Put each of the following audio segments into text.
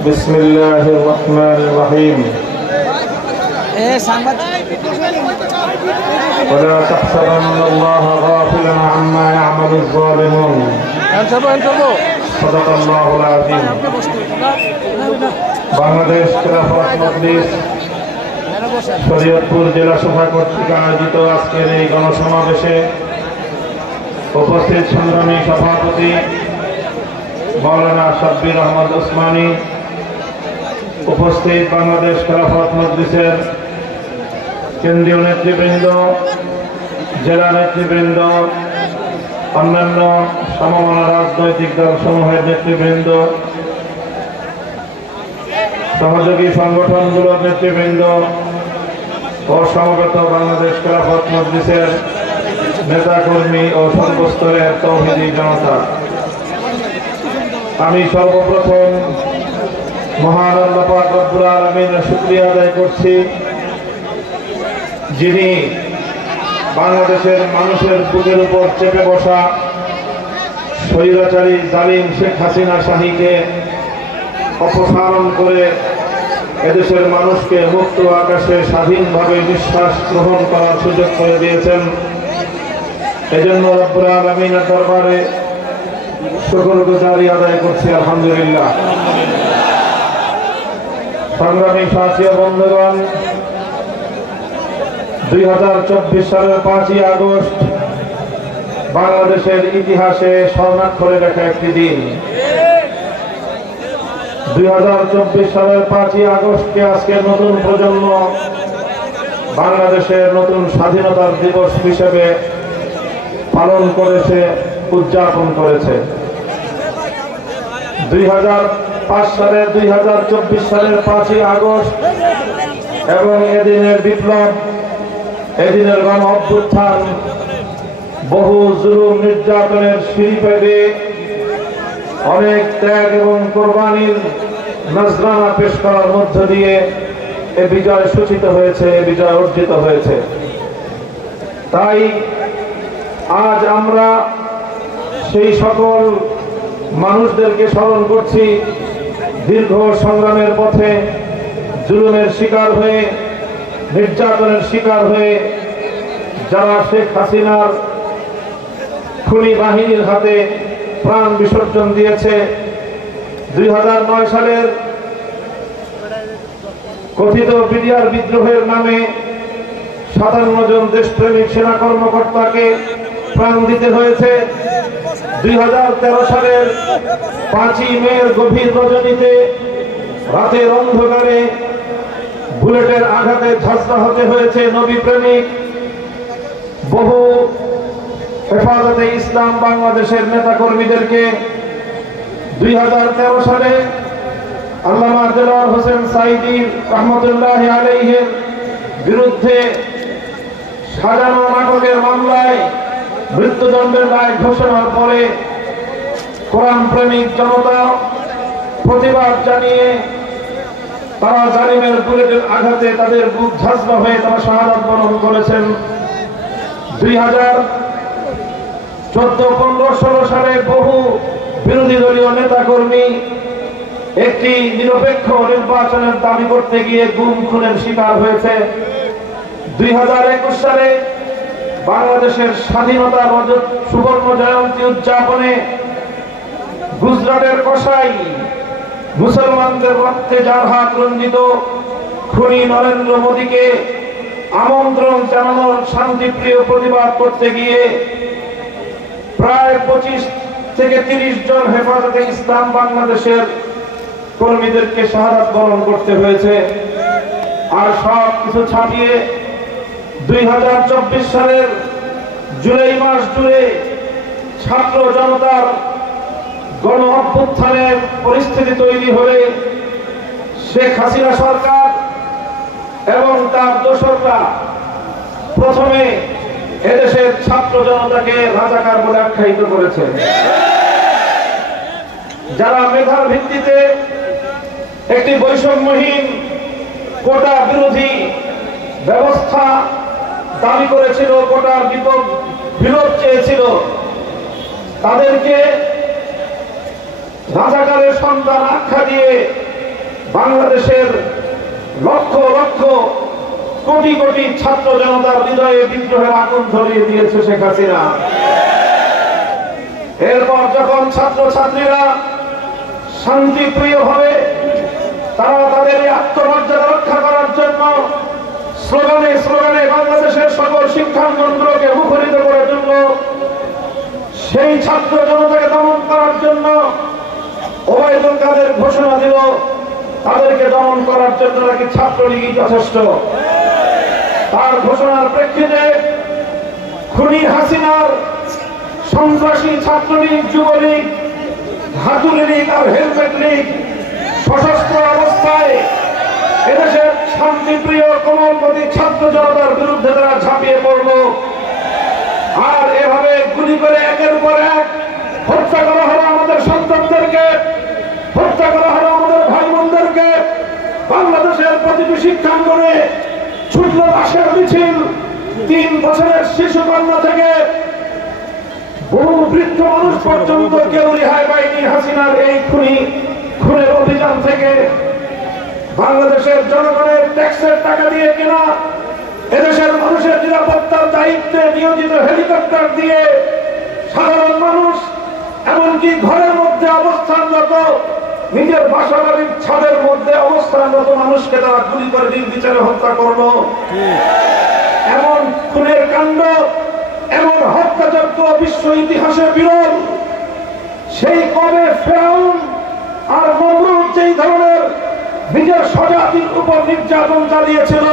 بسم الله الرحمن الرحيم ولا تحسبن الله غافلا عما يعمل الظالمون صدق الله العظيم বাংলাদেশ খেলাফত মজলিস শরীয়তপুর জেলা সভা কর্তৃক আয়োজিত আজকের এই গণসমাবেশে উপস্থিত সংগ্রামী সভাপতি মাওলানা শাব্বির আহমদ ওসমানী, উপস্থিত বাংলাদেশ খেলাফত মজলিসের কেন্দ্রীয় নেতৃবৃন্দ, জেলা নেতৃবৃন্দ, অন্যান্য সমমনা রাজনৈতিক দল সমূহের নেতৃবৃন্দ, সহযোগী সংগঠনগুলোর নেতৃবৃন্দ ও সমবেত বাংলাদেশ খেলাফত মজলিসের নেতাকর্মী ও সর্বস্তরের তৌহিদি জনতা, আমি সর্বপ্রথম মহান আল্লাহ পাক রব্বুল আলামিনের শুকরিয়া আদায় করছি, যিনি বাংলাদেশের মানুষের বুকের উপর চেপে বসা স্বৈরাচারী জালিম শেখ হাসিনা শাহীকে অপসারণ করে এদেশের মানুষকে মুক্ত আকাশে স্বাধীনভাবে নিঃশ্বাস গ্রহণ করার সুযোগ করে দিয়েছেন। এজন্য রব্বুল আলামিনের দরবারে শুকরগুজারি আদায় করছি, আলহামদুলিল্লাহ। সংগ্রামী সাথী বন্ধুগণ, 2024 সালের 5ই আগস্ট বাংলাদেশের ইতিহাসে স্বর্ণাক্ষরে লেখা একটি দিন। 2024 সালের 5ই আগস্টকে আজকে নতুন প্রজন্ম বাংলাদেশের নতুন স্বাধীনতার দিবস হিসেবে পালন করেছে, উদযাপন করেছে। 2024 সালের 5ই আগস্ট এবং এদিনের বিপ্লব, এদিনের গণ অভ্যুত্থান বহু জুলুম নির্যাতনের সিঁড়ি পেতে অনেক ত্যাগ এবং কোরবানির নজরানা পেশ করার মধ্য দিয়ে এ বিজয় সূচিত হয়েছে, এ বিজয় অর্জিত হয়েছে। তাই আজ আমরা সেই সকল মানুষদেরকে স্মরণ করছি, দীর্ঘ সংগ্রামের পথে জুলুমের শিকার হয়ে, নির্যাতনের শিকার হয়ে যারা শেখ হাসিনার খুনি বাহিনীর হাতে প্রাণ বিসর্জন দিয়েছে। 2009 সালের কথিত বিডিআর বিদ্রোহের নামে 57 জন দেশপ্রেমিক সেনা কর্মকর্তাকে প্রাণ দিতে হয়েছে। 2013 সালের 5ই মের গভীর রজনীতে রাতের অন্ধকারে বুলেটের আঘাতে ঝাঁঝরা হতে হয়েছে নবী প্রেমিক বহু হেফাজতে ইসলাম বাংলাদেশের নেতা কর্মীদেরকে। 2013 সালে আল্লামা দেলোয়ার হোসেন সাঈদী রহমতুল্লাহি আলাইহির বিরুদ্ধে সাজানো নাটকের মামলায় মৃত্যুদণ্ডের রায় ঘোষণার পরে কোরআন প্রেমিক জনতা প্রতিবাদ জানিয়ে তারা জালিমের বুলেটের আঘাতে তাদের বুক ঝাঁঝরা হয়ে তারা শাহাদাত বরণ করেছেন। 2014, 15, 16 সালে বহু বিরোধী দলীয় নেতাকর্মী একটি নিরপেক্ষ নির্বাচনের দাবি করতে গিয়ে গুম খুনের শিকার হয়েছে। 2021 সালে বাংলাদেশের স্বাধীনতার সুবর্ণ জয়ন্তী উদযাপনে গুজরাটের কসাই মুসলমানদের রক্তে যার হাত রঞ্জিত খুনি নরেন্দ্র মোদীকে আমন্ত্রণ জানানোর শান্তিপ্রিয় প্রতিবাদ করতে গিয়ে প্রায় 25 থেকে 30 জন হেফাজতে ইসলাম বাংলাদেশের কর্মীদেরকে শাহাদাত বরণ করতে হয়েছে। আর সব কিছু ছাপিয়ে 2024 সালের জুলাই মাস জুড়ে ছাত্র জনতার গণ অভ্যুত্থানের পরিস্থিতি তৈরি হলে শেখ হাসিনা সরকার এবং তার দোসররা প্রথমে এদেশের ছাত্র জনতাকে রাজাকার বলে আখ্যায়িত করেছে। যারা মেধার ভিত্তিতে একটি বৈষম্যহীন কোটা বিরোধী ব্যবস্থা দাবি করেছিল, কোটার বিলোপ চেয়েছিল, তাদেরকে রাজাকারের সন্তান আখ্যা দিয়ে বাংলাদেশের লক্ষ লক্ষ কোটি কোটি ছাত্র জনতার হৃদয়ে বিদ্রোহের আগুন ধরিয়ে দিয়েছে শেখ হাসিনা। এরপর যখন ছাত্র ছাত্রীরা শান্তিপ্রিয় ভাবে তারা তাদের এই আত্মমর্যাদা রক্ষা করার জন্য স্লোগানে স্লোগানে বাংলাদেশের সকল শিক্ষাঙ্গনগুলোকে মুখরিত করার জন্য, সেই ছাত্র জনতাকে দমন করার জন্য ওবায়দুল কাদের ঘোষণা দিল তাদেরকে দমন করার জন্য নাকি ছাত্রলীগই যথেষ্ট। তার ঘোষণার প্রেক্ষিতে খুনি হাসিনার সন্ত্রাসী ছাত্রলীগ, যুবলীগ, হাতুড়ি লীগ আর হেলমেট লীগ সশস্ত্র অবস্থায় এদেশের শান্তিপ্রিয় কোমলমতি ছাত্র জনতার বিরুদ্ধে তারা ঝাঁপিয়ে পড়ল। আর এভাবে গুলি করে একের পর এক হত্যা করা হলো আমাদের সন্তানদেরকে, হত্যা করা হলো আমাদের ভাই বোনদেরকে। বাংলাদেশের প্রতিটি শিক্ষাঙ্গনে ছুটল লাশের মিছিল। 3 বছরের শিশু কন্যা থেকে বহু বৃদ্ধ মানুষ পর্যন্ত কেউ রেহাই পায়নি হাসিনার এই খুনের অভিযান থেকে। বাংলাদেশের জনগণের ট্যাক্সের টাকা দিয়ে কিনা এদেশের মানুষের নিরাপত্তার দায়িত্বে নিয়োজিত হেলিকপ্টার দিয়ে সাধারণ মানুষ, এমনকি ঘরের মধ্যে অবস্থানরত, নিজের বাসাবাড়ির ছাদের মধ্যে অবস্থানরত মানুষকে তারা গুলি করে নির্বিচারে হত্যা করলো। এমন খুনের কাণ্ড, এমন হত্যাযজ্ঞ বিশ্ব ইতিহাসে বিরল। সেই কবে ফেরাউন আর নমরুদ যেই ধরনের নিজের স্বজাতির উপর নির্যাতন চালিয়েছিল,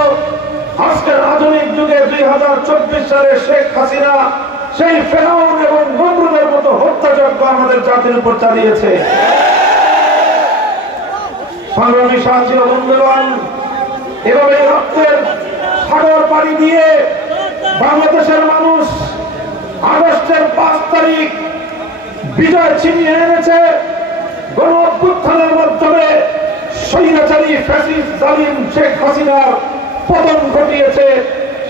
আজকের আধুনিক যুগে 2024 সালে শেখ হাসিনা সেই ফেরাউন এবং নমরুদের মতো হত্যাযজ্ঞ আমাদের জাতির উপর চালিয়েছে। সংগ্রামী সাথী ও বন্ধুগণ, এভাবে রক্তের সাগর পাড়ি দিয়ে বাংলাদেশের মানুষ আগস্টের 5 তারিখ বিজয় ছিনিয়ে এনেছে। গণ অভ্যুত্থানের মাধ্যমে স্বৈরাচারী ফ্যাসিস্ট জালিম শেখ হাসিনার পতন ঘটিয়েছে।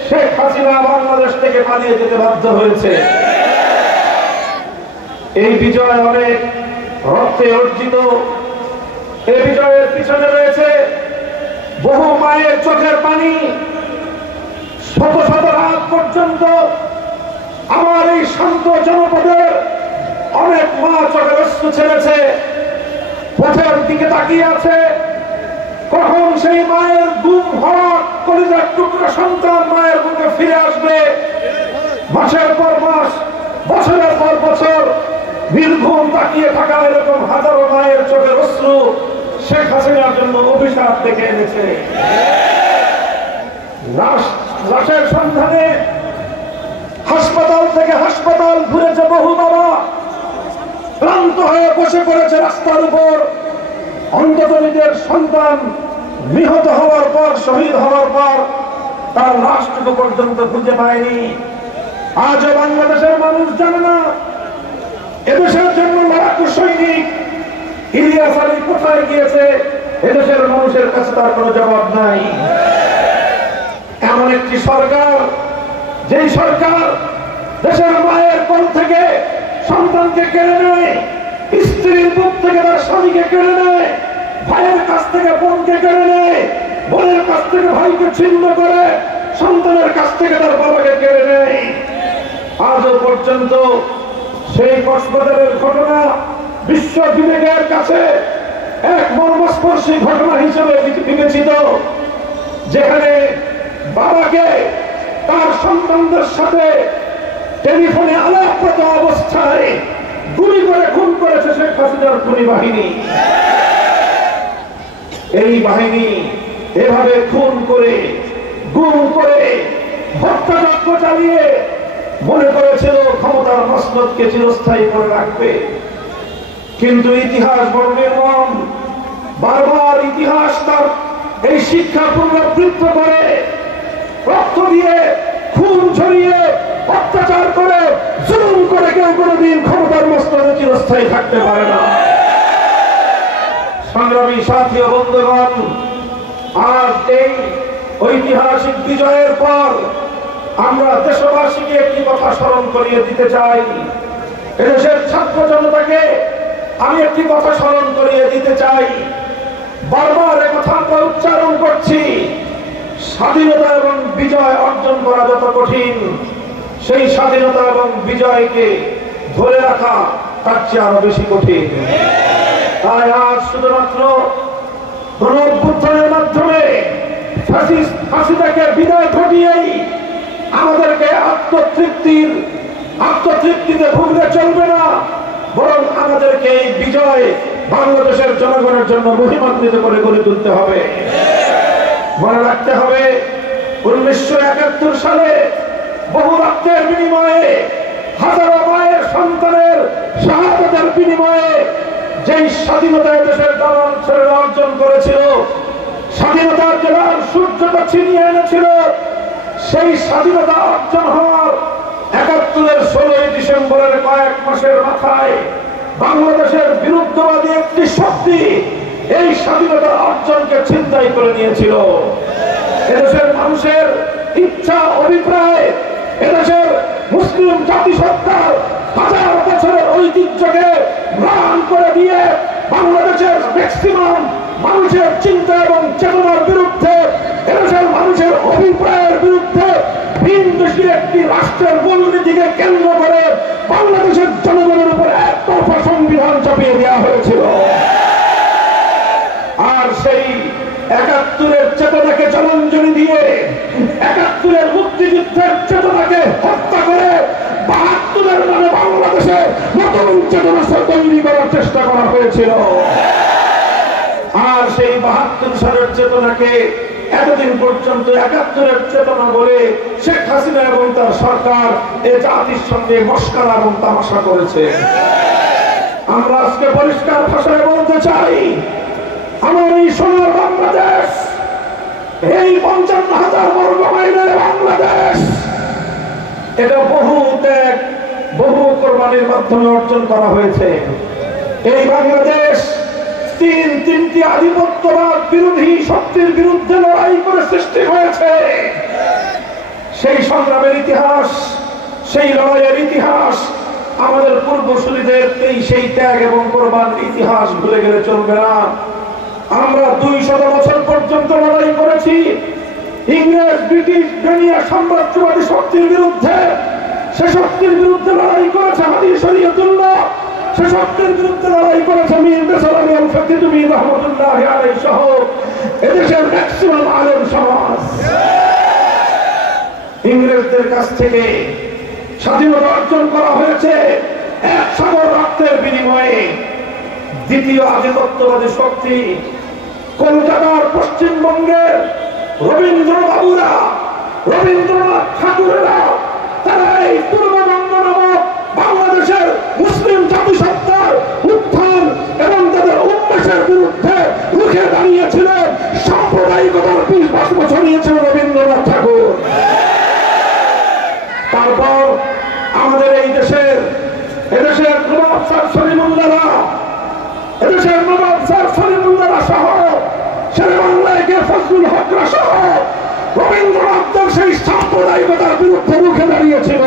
শেখ হাসিনা বাংলাদেশ থেকে পালিয়ে যেতে বাধ্য হয়েছে। এই বিজয় অনেক রক্তে অর্জিত। এই বিজয়ের পিছনে রয়েছে বহু মায়ের চোখের পানি। শত শত রাত পর্যন্ত আমার এই শান্ত জনপদের অনেক মা চোখের অশ্রু ছেড়েছে, পথের দিকে তাকিয়ে আছে কখন সেই মায়ের গুম হওয়া কলিজার টুকরা সন্তান মায়ের বুকে ফিরে আসবে। মাসের পর মাস, বছরের পর বছর নির্ঘুম তাকিয়ে থাকা এরকম হাজারো মায়ের চোখের অশ্রু শেখ হাসিনার জন্য অভিশাপ ডেকে এনেছে। লাশের সন্ধানে হাসপাতাল থেকে হাসপাতাল ঘুরেছে বহু বাবা, ক্লান্ত হয়ে বসে পড়েছে রাস্তার উপর। অন্তত নিজের সন্তান নিহত হওয়ার পর, শহীদ হওয়ার পর তার লাশটুকু পর্যন্ত খুঁজে পায়নি। আজও বাংলাদেশের মানুষ জানে না এদেশের জন্য লড়াকু সৈনিক ইলিয়াস আলী কোথায় গিয়েছে। এদেশের মানুষের কাছে তার কোনো জবাব নাই। এমন একটি সরকার, যেই সরকার দেশের মায়ের কোল থেকে সন্তানকে কেড়ে নেয়, স্ত্রীর বুক থেকে তার স্বামীকে কেড়ে নেয়, ভাইয়ের কাছ থেকে বোনকে কেড়ে নেয়, বোনের কাছ থেকে ভাইকে ছিন্ন করে সন্তানের কাছ থেকে তার বাবাকে কেড়ে নেয়। আজও পর্যন্ত সেই কক্সবাজারের ঘটনা বিশ্ব বিবেকের কাছে এক মর্মস্পর্শী ঘটনা হিসেবে বিবেচিত, যেখানে বাবাকে তার সন্তানদের সাথে টেলিফোনে আলাপরত অবস্থায় গুলি করে খুন করেছে শেখ হাসিনার খুনি বাহিনী। এই বাহিনী এভাবে খুন করে, গুম করে, হত্যাযজ্ঞ চালিয়ে মনে করেছিল ক্ষমতার মসনদকে চিরস্থায়ী করে রাখবে। কিন্তু ইতিহাস বড় নির্মম। বারবার ইতিহাস তার এই শিক্ষা পুনরাবৃত্ত করে, রক্ত দিয়ে, খুন ঝরিয়ে, অত্যাচার করে, জুলুম করে কেউ কোনোদিন ক্ষমতার মসনদে চিরস্থায়ী থাকতে পারে না। সংগ্রামী সাথী ও বন্ধুগণ, আজ এই ঐতিহাসিক বিজয়ের পর আমরা দেশবাসীকে একটি কথা স্মরণ করিয়ে দিতে চাই। এদেশের ছাত্র জনতাকে আমি একটি কথা স্মরণ করিয়ে দিতে চাই। বারবার উচ্চারণ করছি, স্বাধীনতা এবং বিজয় অর্জন করা যত কঠিন, সেই স্বাধীনতা এবং বিজয়কে ধরে রাখা তার চেয়ে আরো বেশি কঠিন। তাই আজ শুধুমাত্র গণঅভ্যুত্থানের মাধ্যমে ফাঁসিটাকে বিদায় ঘটিয়েই আমাদেরকে আত্মতৃপ্তিতে ভুগলে চলবে না, বরং আমাদেরকে এই বিজয় বাংলাদেশের জনগণের জন্য মহিমান্বিত করে গড়ে তুলতে হবে। মনে রাখতে হবে 1971 সালে বহু রক্তের বিনিময়ে, হাজারো মায়ের সন্তানের শাহাদাতের বিনিময়ে যেই স্বাধীনতা দেশের দালাল ছেলেরা অর্জন করেছিল, স্বাধীনতার যে লাল সূর্যটা ছিনিয়ে এনেছিল, সেই স্বাধীনতা অর্জন হওয়ার 71-এর 16 ডিসেম্বরের কয়েক মাসের মাথায় বাংলাদেশের বিরুদ্ধবাদী একটি শক্তি এই স্বাধীনতা অর্জনকে ছিনতাই করে নিয়েছিল। এদেশের মানুষের ইচ্ছা, অভিপ্রায়, এদেশের মুসলিম জাতিসত্তার হাজার বছরের ঐতিহ্যকে ম্লান করে দিয়ে বাংলাদেশের ম্যাক্সিমাম মানুষের চিন্তা এবং চেতনার বিরুদ্ধে, এদেশের মানুষের অভিপ্রায়ের বিরুদ্ধে ভিনদেশী একটি রাষ্ট্রের মূলনীতিকে কেন্দ্র করে বাংলাদেশের জনগণের উপর একতরফা সংবিধান চাপিয়ে দেওয়া হয়েছিল। আর সেই 71-এর চেতনাকে জলাঞ্জলি দিয়ে, 71-এর মুক্তিযুদ্ধের চেতনাকে হত্যা করে 72-এর নামে বাংলাদেশে নতুন চেতনা তৈরি করার চেষ্টা করা হয়েছিল। আর সেই 72 সালের চেতনাকে এতদিন পর্যন্ত 71-এর চেতনা বলে শেখ হাসিনা এবং তার সরকার এ জাতির সঙ্গে মস্করা এবং তামাশা করেছে। আমরা আজকে পরিষ্কার ভাষায় বলতে চাই, আমার এই সোনার বাংলাদেশ, এই 55,000 বর্গ মাইলের বাংলাদেশ, এটা বহু ত্যাগ, বহু কোরবানির মাধ্যমে অর্জন করা হয়েছে। এই বাংলাদেশ তিনটি আধিপত্যবাদ বিরোধী শক্তির বিরুদ্ধে লড়াই করে সৃষ্টি হয়েছে। সেই সংগ্রামের ইতিহাস, সেই লড়াইয়ের ইতিহাস, আমাদের পূর্বসূরীদের সেই ত্যাগ এবং কোরবানির ইতিহাস ভুলে গেলে চলবে না। আমরা 200 বছর পর্যন্ত লড়াই করেছি ইংরেজ, ব্রিটিশ, বেনিয়া সাম্রাজ্যবাদী শক্তির বিরুদ্ধে। সে শক্তির বিরুদ্ধে লড়াই করেছে হাদি শরীয়তুল্লাহ, সে শক্তির বিরুদ্ধে লড়াই করেছে মীর বেসারাবি আল ফকিতুবি রহমাতুল্লাহি আলাইহি সহ এদেশের ম্যাক্সিমাম আলেম সমাজ। ইংরেজদের কাছ থেকে স্বাধীনতা অর্জন করা হয়েছে 1 সাগর রক্তের বিনিময়ে। দ্বিতীয় আধিপত্যবাদী শক্তি কলকাতার পশ্চিমবঙ্গের রবীন্দ্রবাবুরা, রবীন্দ্রনাথ ঠাকুরেরা, তারা এই পূর্ববঙ্গ নামক বাংলাদেশের মুসলিম জাতিসত্তার উত্থান এবং তাদের উন্মেষের বিরুদ্ধে রুখে দাঁড়িয়েছিলেন। সাম্প্রদায়িকতার 20 বছর নিয়েছিল রবীন্দ্রনাথ ঠাকুর। তারপর আমাদের এই এদেশের নবাব স্যার সলিমুল্লাহরা, এদেশের নবাব স্যার সলিমুল্লাহরা সহ শেরেবাংলায় গিয়ে ফজলুল হকরা সহ রবীন্দ্রনাথের সেই সাম্প্রদায়িকতার বিরুদ্ধে রুখে দাঁড়িয়েছিল।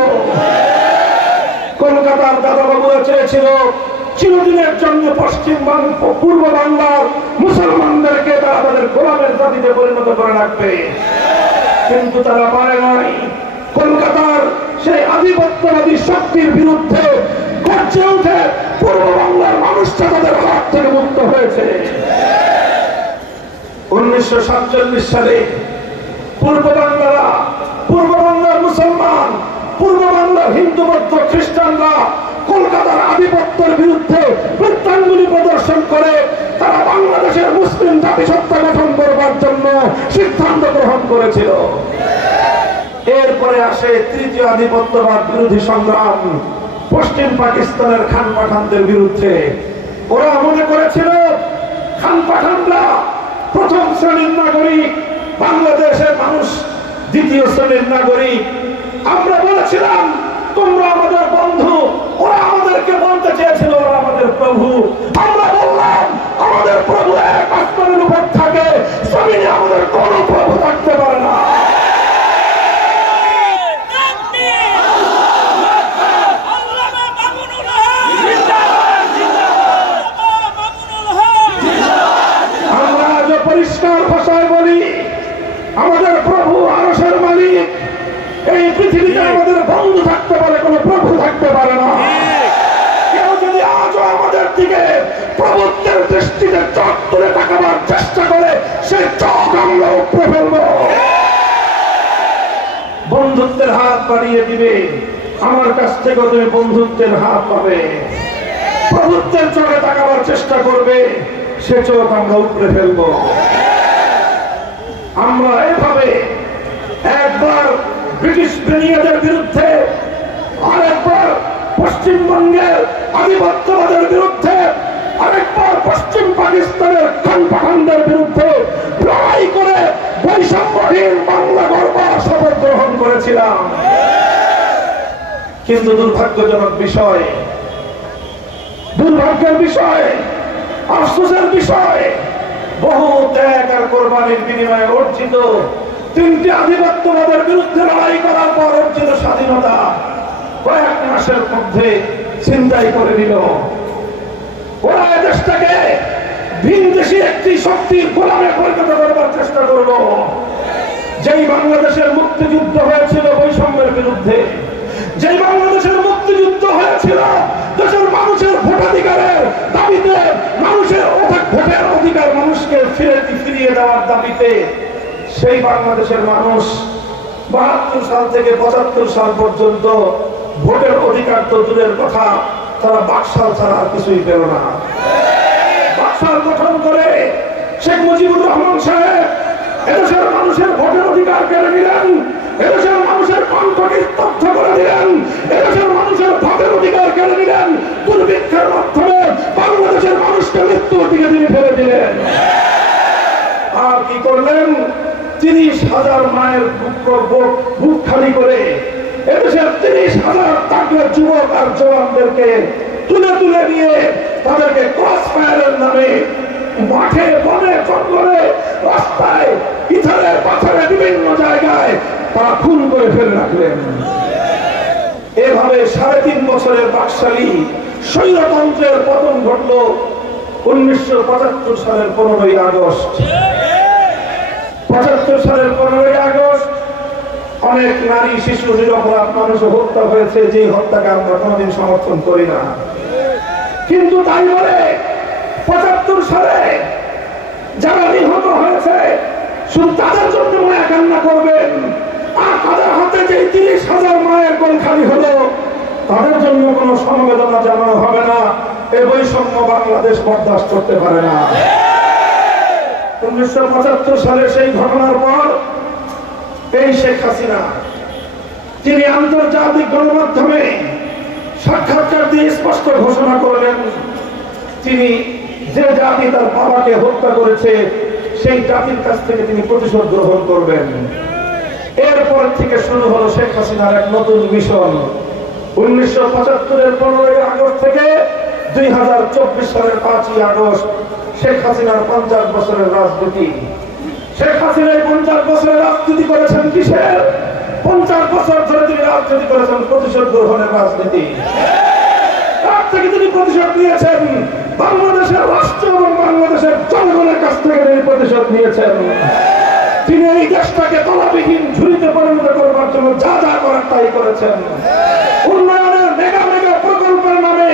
কলকাতার দাদাবাবুরা চেয়েছিল চিরদিনের জন্য পূর্ব বাংলার মুসলমানদেরকে তারা তাদের গোলামের জাতিতে পরিণত করে রাখবে, কিন্তু তারা পারে নাই। কলকাতার সেই আধিপত্যবাদী শক্তির বিরুদ্ধে গর্জে উঠে পূর্ব বাংলার মানুষটা তাদের হাত থেকে মুক্ত হয়েছে। 1947 সালে পূর্ব বাংলার মুসলমান, পূর্ব বাংলার হিন্দু, বৌদ্ধ, খ্রিস্টানরা কলকাতার আধিপত্যের বিরুদ্ধে বৃত্তাঙ্গুলি প্রদর্শন করে তারা বাংলাদেশের মুসলিম জাতিসত্তা গঠন করবার জন্য সিদ্ধান্ত গ্রহণ করেছিল। এরপরে আসে তৃতীয় আধিপত্যবাদ বিরোধী সংগ্রাম পশ্চিম পাকিস্তানের খান পাঠানদের বিরুদ্ধে। ওরা মনে করেছিল খান পাঠানরা প্রথম শ্রেণীর নাগরিক, বাংলাদেশের মানুষ দ্বিতীয় শ্রেণীর নাগরিক। আমরা বলেছিলাম তোমরা আমাদের বন্ধু, ওরা আমাদেরকে বলতে চেয়েছিল ওরা আমাদের প্রভু। আমরা বললাম আমাদের প্রভু এক আসমানের উপর থাকে, জমিনে আমাদের কোন প্রভু থাকতে পারে না। পরিষ্কার ভাষায় বলি, আমাদের প্রভু আরশের মালিক। এই পৃথিবীতে আমাদের বন্ধু থাকতে পারে, কোনো প্রভু থাকতে পারে না। কেউ যদি আজও আমাদের দিকে প্রভুত্বের দৃষ্টিতে চোখ তুলে তাকাবার চেষ্টা করে, সে চোখ আমরা উপড়ে ফেলব। বন্ধুত্বের হাত বাড়িয়ে দিবে, আমার কাছ থেকে তুমি বন্ধুত্বের হাত পাবে। প্রভুত্বের চোখে তাকাবার চেষ্টা করবে, সে চোখ আমরা উপড়ে ফেলব। আমরা এভাবে একবার ব্রিটিশ বেনিয়াদের বিরুদ্ধে, আরেকবার পশ্চিমবঙ্গের আধিপত্যবাদের বিরুদ্ধে, আরেকবার পশ্চিম পাকিস্তানের খানপাখানদের বিরুদ্ধে লড়াই করে বৈষম্যহীন বাংলা গড়বার শপথ গ্রহণ করেছিলাম। কিন্তু দুর্ভাগ্যজনক বিষয়, দুর্ভাগ্যের বিষয়, আফসোসের বিষয়, বহু ত্যাগ আর কোরবানির বিনিময়ে অর্জিত তিনটি আধিপত্যবাদের বিরুদ্ধে লড়াই করার পর অর্জিত স্বাধীনতা কয়েক মাসের মধ্যে ছিনতাই করে দিল। ওরা দেশটাকে ভিনদেশী একটি শক্তির গোলামে পরিণত করবার চেষ্টা করলো। যেই বাংলাদেশের মুক্তিযুদ্ধ হয়েছিল বৈষম্যের বিরুদ্ধে, যেই বাংলাদেশের মুক্তিযুদ্ধ হয়েছিল দেশের মানুষের ভোটাধিকারের দাবিতে, মানুষের ভোটের অধিকার মানুষকে ফিরিয়ে দেওয়ার দাবিতে, সেই বাংলাদেশের মানুষ ৭২ সাল থেকে ৭৫ সাল পর্যন্ত ভোটের অধিকার তো দূরের কথা, তারা বাকশাল ছাড়া আর কিছুই পেল না। বাকশাল গঠন করে শেখ মুজিবুর রহমান সাহেব এদেশের মানুষের ভোটের অধিকার কেড়ে নিলেন, এদেশের মানুষের কণ্ঠকে স্তব্ধ করে দিলেন, এদেশের মানুষের ভোটের অধিকার কেড়ে নিলেন, দুর্ভিক্ষের মাধ্যমে বাংলাদেশের মানুষকে মৃত্যুর দিকে তিনি ফেলে দিলেন। আর কি করলেন? ৩০,০০০ মায়ের বুক খালি করে এদেশের ৩০,০০০ তাগড়া যুবক আর জওয়ানদেরকে তুলে তুলে নিয়ে তাদেরকে ক্রস ফায়ারের নামে মাঠে, বনে, জঙ্গলে, রাস্তায়, ইথারের পাথরে বিভিন্ন জায়গায় তারা খুন করে ফেলে রাখলেন। এভাবে ৩.৫ বছরের বাকশালী স্বৈরতন্ত্রের পতন ঘটল ১৯৭৫ সালের ১৫ই আগস্ট। ৭৫ সালের ১৫ই আগস্ট অনেক নারী, শিশু, নিরপরাধ মানুষ হত্যা হয়েছে, যে হত্যাকে আমরা কোনোদিন সমর্থন করি না। কিন্তু তাই বলে ৭৫ সালে যারা নিহত হয়েছে শুধু তাদের জন্য মায়া কান্না করবেন, আর তাদের হাতে যে ৩০,০০০ মায়ের কোল খালি হলো তাদের জন্য কোনো সমবেদনা জানানো হবে না। এই বৈষম্য বাংলাদেশ বরদাস্ত করতে পারে না। ১৯৭৫ সালে সেই ঘটনার পর এই শেখ হাসিনা, তিনি আন্তর্জাতিক গণমাধ্যমে সাক্ষাৎকার দিয়ে স্পষ্ট ঘোষণা করলেন তিনি যে জাতি তার বাবাকে হত্যা করেছে সেই জাতির কাছ থেকে তিনি প্রতিশোধ গ্রহণ করবেন। এরপর থেকে শুরু হলো শেখ হাসিনার এক নতুন মিশন। ১৯৭৫-এর ১৫ই আগস্ট থেকে ২০২৪ সালের ৫ই আগস্ট শেখ হাসিনার ৫০ বছরের রাজনীতি। শেখ হাসিনা ৫০ বছরের রাজনীতি করেছেন কিসের? ৫০ বছর ধরে তিনি রাজনীতি করেছেন প্রতিশোধ গ্রহণের রাজনীতি। তার থেকে তিনি প্রতিশোধ নিয়েছেন বাংলাদেশের রাষ্ট্র এবং বাংলাদেশের জনগণের কাছ থেকে তিনি প্রতিশোধ নিয়েছেন। তিনি এই দেশটাকে তলাবিহীন ঝুড়িতে পরিণত করবার জন্য যা যা করার তাই করেছেন। উন্নয়নের মেগা মেগা প্রকল্পের নামে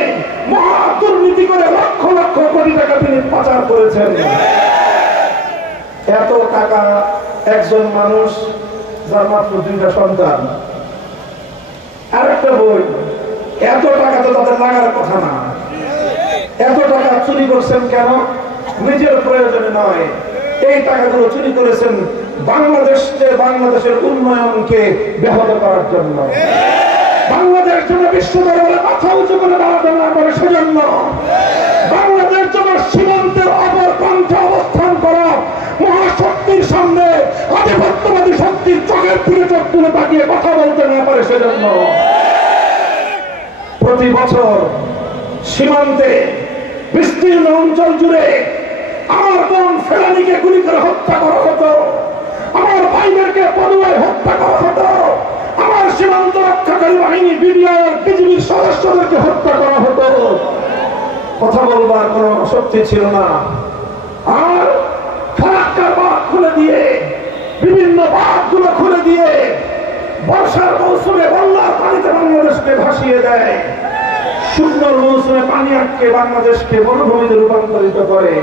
মহা দুর্নীতি করে লক্ষ লক্ষ কোটি টাকা তিনি পাচার করেছেন। এত টাকা একজন মানুষ যার মাত্র 2টা সন্তান, আর একটা বই, এত টাকা তো তাদের লাগার কথা না। এত টাকা চুরি করছেন কেন? নিজের প্রয়োজনে নয়, এই টাকাগুলো চুরি করেছেন বাংলাদেশের উন্নয়নকে ব্যাহত করার জন্য, বাংলাদেশ যেন বিশ্ব দরবারে মাথা উঁচু করে দাঁড়াতে না পারে সেজন্য, বাংলাদেশ যেন সীমান্তের অপর প্রান্তে অবস্থান করা মহাশক্তির সামনে আধিপত্যবাদী শক্তির চোখের দিকে চোখ তুলে তাকিয়ে কথা বলতে না পারে সেজন্য প্রতি বছর সীমান্তে বিস্তীর্ণ অঞ্চল জুড়ে আমার বোন ফেলানিকে গুলি করে হত্যা করা হতো, আমার ভাইদেরকে পদুয়ায় হত্যা করা হতো, আমার সীমান্ত রক্ষাকারী বাহিনী, বিডিআর, বিজিবির সদস্যদেরকে হত্যা করা হতো। কথা বলবার কোন শক্তি ছিল না। আর ফারাক্কা বর্ষার মৌসুমে বন্যার পানিতে বাংলাদেশকে ভাসিয়ে দেয়, শুকনোর মৌসুমে পানি আটকে বাংলাদেশকে মরুভূমিতে রূপান্তরিত করে।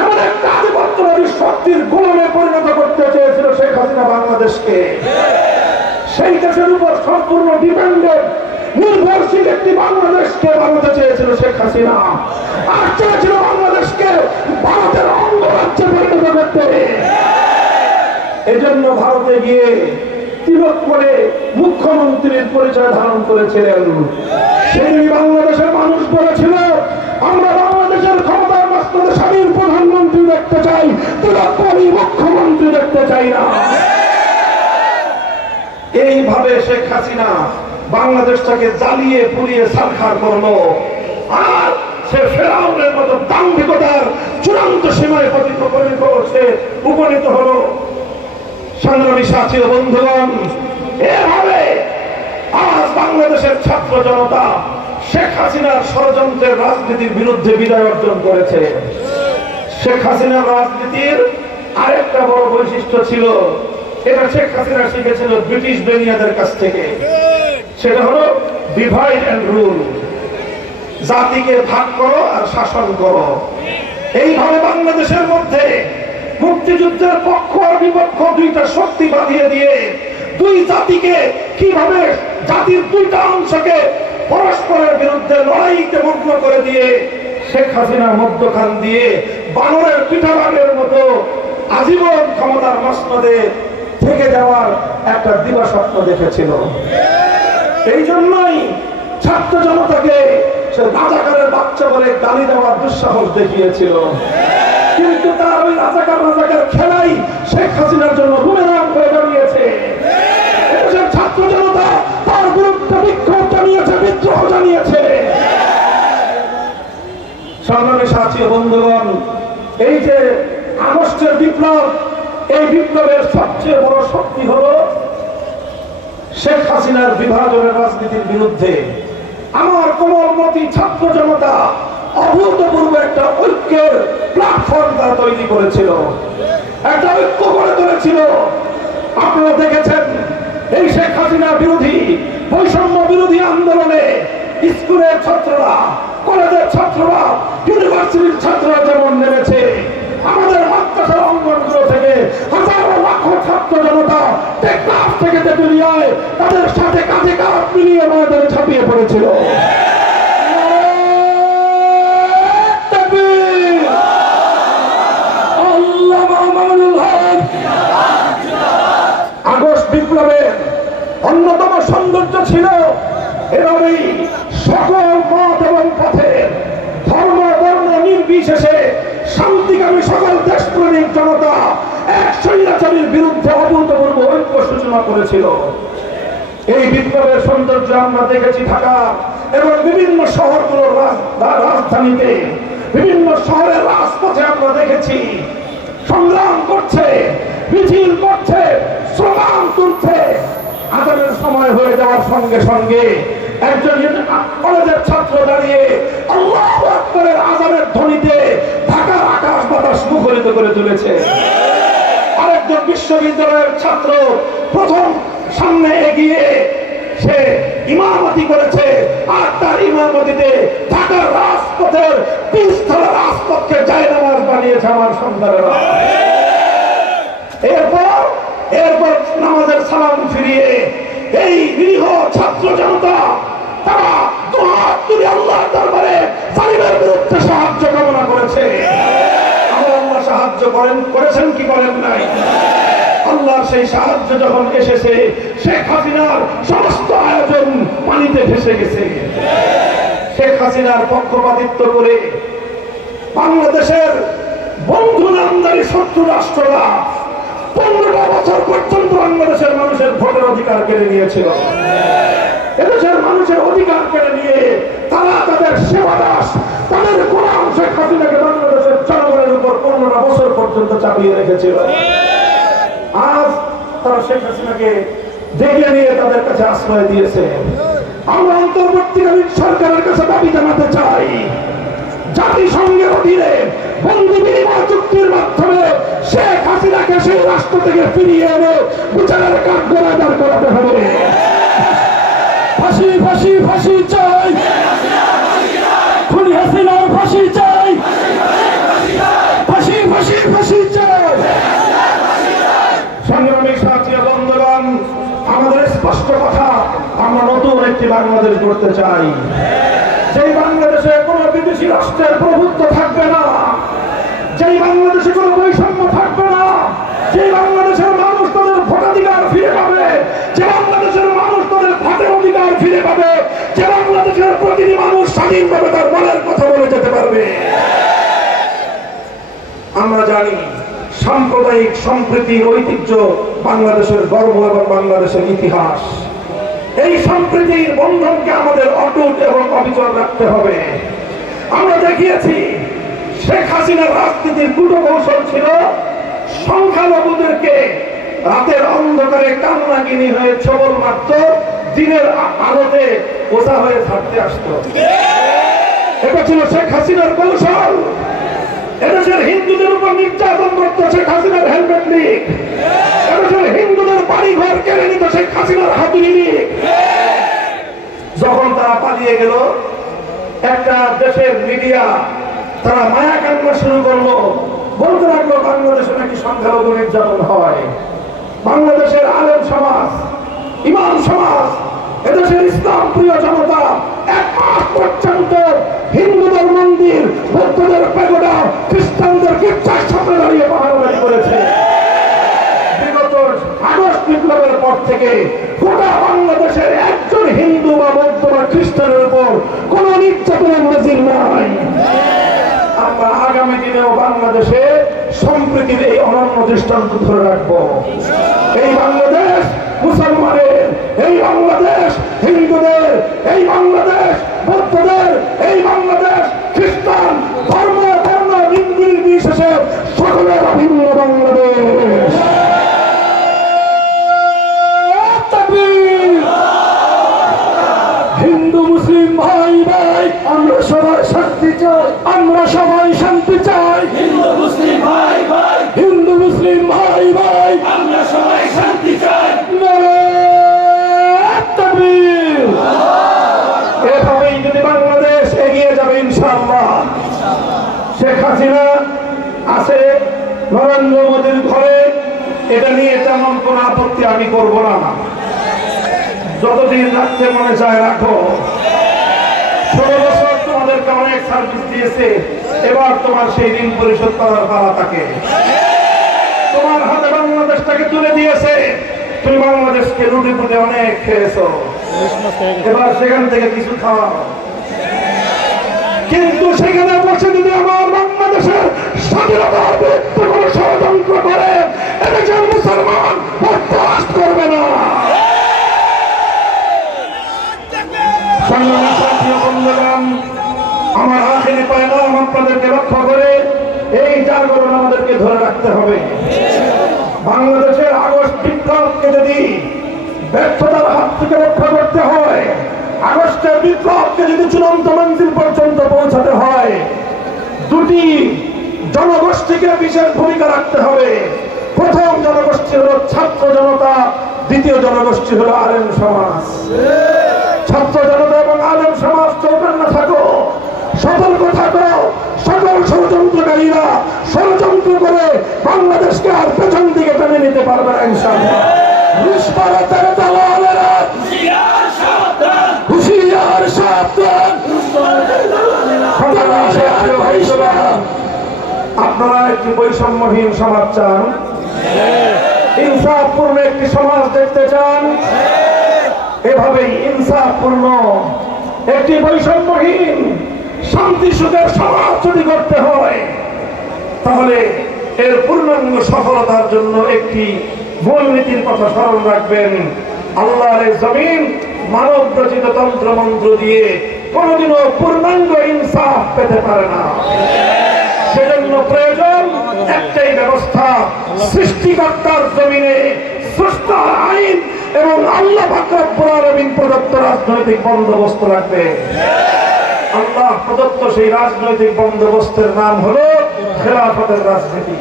এমন একটা আধিপত্যবাদী শক্তির গোলামে পরিণত করতে চেয়েছিল শেখ হাসিনা বাংলাদেশকে। সেই দেশের উপর সম্পূর্ণ ডিপেন্ডেন্ট নির্ভরশীল একটি বাংলাদেশকে বানাতে চেয়েছিল শেখ হাসিনা, আর চেয়েছিল বাংলাদেশকে ভারতের অঙ্গরাজ্যে পরিণত করতে। এজন্য ভারতে গিয়ে তিলক করে মুখ্যমন্ত্রীর পরিচয় ধারণ করেছিলেন। সেদিনই বাংলাদেশের মানুষ বলেছিল, আমরা বাংলাদেশের ক্ষমতার মস্তদে স্বাধীন প্রধানমন্ত্রী দেখতে চাই, তিলক করে মুখ্যমন্ত্রী দেখতে চাই না। এইভাবে শেখ হাসিনা বাংলাদেশটাকে জ্বালিয়ে পুড়িয়ে ছারখার করলো, আর সে ফেরাউনের মতো দাম্ভিকতার চূড়ান্ত সীমায় উপনীত হলো। সংগ্রামী সাথী ও বন্ধুগণ, এভাবে আজ বাংলাদেশের ছাত্র জনতা শেখ হাসিনার ষড়যন্ত্রের রাজনীতির বিরুদ্ধে বিজয় অর্জন করেছে। শেখ হাসিনার রাজনীতির আরেকটা বড় বৈশিষ্ট্য ছিল, এটা শেখ হাসিনা শিখেছিল ব্রিটিশ বেনিয়াদের কাছ থেকে, সেটা হলো ডিভাইড এন্ড রুল, জাতিকে ভাগ করো আর শাসন করো। এইভাবে বাংলাদেশের মধ্যে মুক্তিযুদ্ধের পক্ষ আর বিপক্ষ দুইটা শক্তি বাঁধিয়ে দিয়ে দুই জাতিকে কিভাবে জাতির দুইটা অংশকে পরস্পরের বিরুদ্ধে লড়াইতে মগ্ন করে দিয়ে শেখ হাসিনা মধ্যখান দিয়ে বানরের পিঠাভাগের মতো আজীবন ক্ষমতার মসনদে থেকে যাওয়ার একটা দিবা স্বপ্ন দেখেছিল। এই জন্যই ছাত্র জনতাকে সে রাজাকারের বাচ্চা বলে গালি দেওয়ার দুঃসাহস দেখিয়েছিল, কিন্তু তার ওই রাজাকার খেলাই শেখ হাসিনার জন্য বুমেরাং হয়ে দাঁড়িয়েছে। এদেশের ছাত্র জনতা তার বিরুদ্ধে বিক্ষোভ জানিয়েছে, বিদ্রোহ জানিয়েছে। সংগ্রামী সাথী বন্ধুগণ, এই যে আগস্টের বিপ্লব, এই বিপ্লবের সবচেয়ে বড় শক্তি হলো শেখ হাসিনার বিভাজনের রাজনীতির বিরুদ্ধে আমার কোমলমতি ছাত্র জনতা অভূতপূর্ব একটা ঐক্যের প্ল্যাটফর্ম তারা তৈরি করেছিল, একটা ঐক্য গড়ে তুলেছিল। আপনারা দেখেছেন এই শেখ হাসিনা বিরোধী বৈষম্য বিরোধী আন্দোলনে স্কুলের ছাত্ররা, কলেজের ছাত্ররা, ইউনিভার্সিটির ছাত্ররা যেমন নেমেছে, আমাদের মাদ্রাসার অঙ্গনগুলো থেকে হাজারো লাখো ছাত্র জনতা টেকনাফ থেকে তেতুলিয়ায় তাদের সাথে কাঁধে কাঁধ মিলিয়ে ময়দানে ঝাঁপিয়ে পড়েছিল। আগস্ট বিপ্লবের অন্যতম সৌন্দর্য ছিল এভাবেই সকল মত এবং পথের ধর্ম বর্ণ নির্বিশেষে শান্তিকামী সকল দেশপ্রেমিক জনতা এক স্বৈরাচারীর বিরুদ্ধে অভূতপূর্ব ঐক্য সূচনা করেছিল। এই বিপ্লবের সৌন্দর্য আমরা দেখেছি ঢাকা এবং বিভিন্ন শহরগুলোর রাজধানীতে, বিভিন্ন শহরের রাজপথে আমরা দেখেছি সংগ্রাম করছে, মিছিল করছে, স্লোগান তুলছে। আজানের সময় হয়ে যাওয়ার সঙ্গে সঙ্গে একজন কলেজের ছাত্র দাঁড়িয়ে আল্লাহু আকবারের আজানের ধ্বনিতে ঢাকার আকাশ বাতাস মুখরিত করে তুলেছে। আরেকজন বিশ্ববিদ্যালয়ের ছাত্র প্রথম সামনে এগিয়ে সে ইমামতি করেছে, আর তার ইমামতিতে ঢাকার রাজপথের পিস্তলা রাজপথকে জায়নামাজ বানিয়েছে আমার সন্তানেরা। এরপর নামাজের সালাম ফিরিয়ে এই নিরীহ ছাত্র জনতা তারা দুহাত তুলে আল্লাহর দরবারে জালিমের বিরুদ্ধে সাহায্য কামনা করেছে। আল্লাহ সাহায্য করেছেন কি করেন নাই? আল্লাহর সেই সাহায্য যখন এসেছে, শেখ হাসিনার সমস্ত আয়োজন পানিতে ভেসে গেছে। শেখ হাসিনার পক্ষপাতিত্ব করে বাংলাদেশের বন্ধু নামদারি শত্রু রাষ্ট্ররা 15টা বছর পর্যন্ত বাংলাদেশের মানুষের ভোটের অধিকার কেড়ে নিয়েছিল। এদেশের মানুষের অধিকার কেড়ে নিয়ে তারা তাদের সেবাদাস, তাদের গোলাম শেখ হাসিনাকে বাংলাদেশের জনগণের উপর 15টা বছর পর্যন্ত চাপিয়ে রেখেছিল। আজ তারা শেখ হাসিনাকে ডেকে নিয়ে তাদের কাছে আশ্রয় দিয়েছে। আমরা অন্তর্বর্তীকালীন সরকারের কাছে দাবি জানাতে চাই, জাতিসংঘের অধীনে বন্ধু বিনিময় চুক্তির মাধ্যমে শেখ হাসিনাকে সেই রাষ্ট্র রাষ্ট্র থেকে ফিরিয়ে এনে বিচারের কাঠগড়ায় দাঁড় করাতে হবে। ফাঁসি ফাঁসি ফাঁসি চাই, খুনি হাসিনার ফাঁসি চাই, ফাঁসি ফাঁসি ফাঁসি চাই। সংগ্রামী সাথী বন্ধুগণ, আমাদের স্পষ্ট কথা, আমরা নতুন একটি বাংলাদেশ গড়তে চাই, যেই বাংলাদেশে কোন বিদেশি রাষ্ট্রের প্রভুত্ব থাকবে না, যেই বাংলাদেশে কোন বৈষম্য থাকবে না, যে বাংলাদেশের মানুষ তাদের ভোটাধিকার ফিরে পাবে, যে বাংলাদেশের মানুষ তাদের ভোটের অধিকার ফিরে পাবে, যে বাংলাদেশের প্রতিটি মানুষ স্বাধীনভাবে তার মনের কথা বলে যেতে পারবে। আমরা জানি সাম্প্রদায়িক সম্প্রীতির ঐতিহ্য বাংলাদেশের গর্ব এবং বাংলাদেশের ইতিহাস। এই সম্প্রীতির বন্ধনকে আমাদের অটুট এবং অবিচল রাখতে হবে। আমরা দেখিয়েছি শেখ হাসিনার রাজনীতির কূটকৌশল ছিল সংখ্যালঘুদেরকে রাতের অন্ধকারে কান্নাগিনী হয়ে ছবল মারত, দিনের আলোতে ওঝা হয়ে থাকতে আসতো। এটা ছিল শেখ হাসিনার কৌশল। এদেশের হিন্দুদের উপর নির্যাতন করত শেখ হাসিনার হেলমেট লীগ, এদেশের হিন্দুদের বাড়ি ঘর কেড়ে নিত শেখ হাসিনার হাতুড়ি লীগ। যখন তারা পালিয়ে গেল, একটা দেশের মিডিয়া তারা মায়া কান্না শুরু করলো, বলতে লাগলো বাংলাদেশে নাকি সংখ্যালঘু নির্যাতন হয়। বাংলাদেশের আলেম সমাজ, ইমাম সমাজ, এদেশের ইসলাম প্রিয় জনতা এক মাস পর্যন্ত হিন্দুদের মন্দির, বৌদ্ধদের প্যাগোডা, খ্রিস্টানদের গির্জার সামনে দাঁড়িয়ে পাহারাদারি করেছে। বিগত আগস্ট বিপ্লবের পর থেকে গোটা বাংলাদেশের একজন হিন্দু বা বৌদ্ধ বা খ্রিস্টানের উপর কোন নির্যাতনের নজির নাই। আমরা আগামী দিনেও বাংলাদেশে সম্প্রীতির এই অনন্য দৃষ্টান্ত ধরে রাখবো। এই বাংলাদেশ মুসলমানের, এই বাংলাদেশ হিন্দুদের, এই বাংলাদেশ বৌদ্ধদের, এই বাংলাদেশ খ্রিস্টান ধর্ম বর্ণ নির্বিশেষে সকলের অভিন্ন বাংলাদেশ। হিন্দু মুসলিম ভাই ভাই, আমরা সবাই শান্তি চাই, আমরা সবাই শান্তি চাই। হিন্দু মুসলিম ভাই ভাই, হিন্দু মুসলিম ভাই ভাই, আমরা সবাই শান্তি চাই। এভাবেই যদি বাংলাদেশ এগিয়ে যাবে ইনশাআল্লাহ। শেখ হাসিনা আছে নরেন্দ্র মোদীর ঘরে, এটা নিয়ে তেমন কোন আপত্তি আমি করব না। যতদিন রাখতে মনে চায় রাখো। 16 বছর তোমাদেরকে অনেক সার্ভিস দিয়েছে, এবার তোমার সেই ঋণ পরিশোধ করার পালা থাকে। তোমার হাতে বাংলাদেশটাকে তুলে দিয়েছে, তুমি বাংলাদেশকে রুটি ফুটে অনেক খেয়েছো, এবার সেখান থেকে কিছু খাওয়াও। কিন্তু সেখানে বসে যদি আমার বাংলাদেশের স্বাধীনতার বিরুদ্ধে কোনো ষড়যন্ত্র করে, এদেশের মুসলমান বরদাস্ত করবে না। আমার আখেরি পয়গাম আপনাদেরকে রক্ষা করে এই জাগরণ আমাদেরকে ধরে রাখতে হবে। বাংলাদেশের আগস্ট বিপ্লবকে যদি ব্যর্থতার হাত থেকে রক্ষা করতে হয়, আগস্টের বিপ্লবকে যদি চূড়ান্ত মঞ্জিল পর্যন্ত পৌঁছাতে হয়, দুটি জনগোষ্ঠীকে বিশেষ ভূমিকা রাখতে হবে। প্রথম জনগোষ্ঠী হলো ছাত্র জনতা, দ্বিতীয় জনগোষ্ঠী হলো আলেম সমাজ। ছাত্র জনতা এবং আলেম সমাজ চৌকান্ন থাকো, সতর্ক থাকো। সকল ষড়যন্ত্রকারীরা ষড়যন্ত্র করে বাংলাদেশকে আর পেছন দিকে টেনে নিতে পারবে না ইনশাআল্লাহ। হুঁশিয়ার সাবধান। আপনারা একটি বৈষম্যহীন সমাজ চান, ইনসাফপূর্ণ একটি সমাজ দেখতে চান। এভাবেই ইনসাফপূর্ণ একটি বৈষম্যহীন শান্তি সুখের সমাজ যদি করতে হয়, তাহলে এর পূর্ণাঙ্গ সফলতার জন্য একটি মূলনীতির কথা স্মরণ রাখবেন। আল্লাহর জমিন মানব রচিত তন্ত্র মন্ত্র দিয়ে কোনদিনও পূর্ণাঙ্গ ইনসাফ পেতে পারে না। সেজন্য প্রয়োজন একটাই ব্যবস্থা, সৃষ্টিকর্তার জমিনে স্রষ্টার আইন এবং আল্লাহ পাক রব্বুল আলামিন প্রদত্ত রাজনৈতিক বন্দোবস্ত রাখবে। আল্লাহ প্রদত্ত সেই রাজনৈতিক বন্দোবস্তের নাম হলো খেলাফতের রাজনীতি।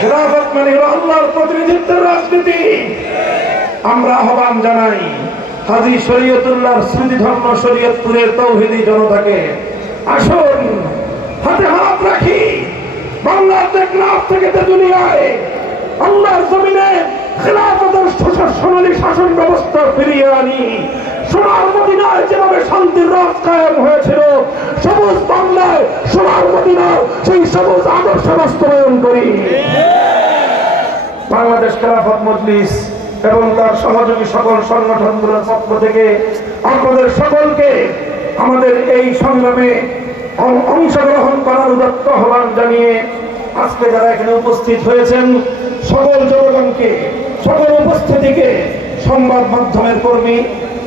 খেলাফত মানে রাজনীতি হলো আল্লাহর প্রতিনিধিত্বের রাজনীতি। আমরা আহ্বান জানাই হাজী শরীয়তুল্লাহর স্মৃতিধন্য শরীয়তপুরের তৌহিদি জনতাকে, আসুন হাতে হাত রাখি, বাংলার টেকনাফ থেকে তেঁতুলিয়ায় আল্লাহর জমিনে খেলাফতের সোনালী শাসন ব্যবস্থা ফিরিয়ে আনি। সোনার মদিনায় যেভাবে শান্তির রাজ কায়েম হয়েছিল, সবুজ বাংলায় সোনার মদিনায় সেই সবুজ আদর্শ বাস্তবায়ন করি। বাংলাদেশ খেলাফত মজলিস এবং তার সহযোগী সকল সংগঠনগুলোর পক্ষ থেকে আপনাদের সকলকে আমাদের এই সংগ্রামে অংশগ্রহণ করার উদাত্ত আহ্বান জানিয়ে আজকে যারা এখানে উপস্থিত হয়েছেন সকল জনগণকে, সকল উপস্থিতিকে, সংবাদ মাধ্যমের কর্মী,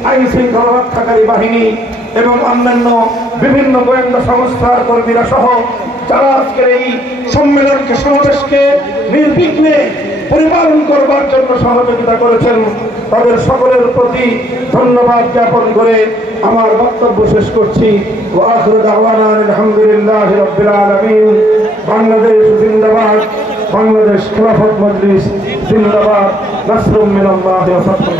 আইন শৃঙ্খলা রক্ষাকারী বাহিনী এবং অন্যান্য বিভিন্ন গোয়েন্দা সংস্থার কর্মীরা সহ যারা আজকের এই সম্মেলনকে, সমাবেশকে নির্বিঘ্নে পরিপালন করবার জন্য সহযোগিতা করেছেন, তাদের সকলের প্রতি ধন্যবাদ জ্ঞাপন করে আমার বক্তব্য শেষ করছি। ওয়া আখিরু দাওয়ানা আলহামদুলিল্লাহি রাব্বিল আলামিন। বাংলাদেশ জিন্দাবাদ, বাংলাদেশ খেলাফত মজলিস জিন্দাবাদ। নাসরুম মিনাল্লাহি ওয়া ফাতহুন।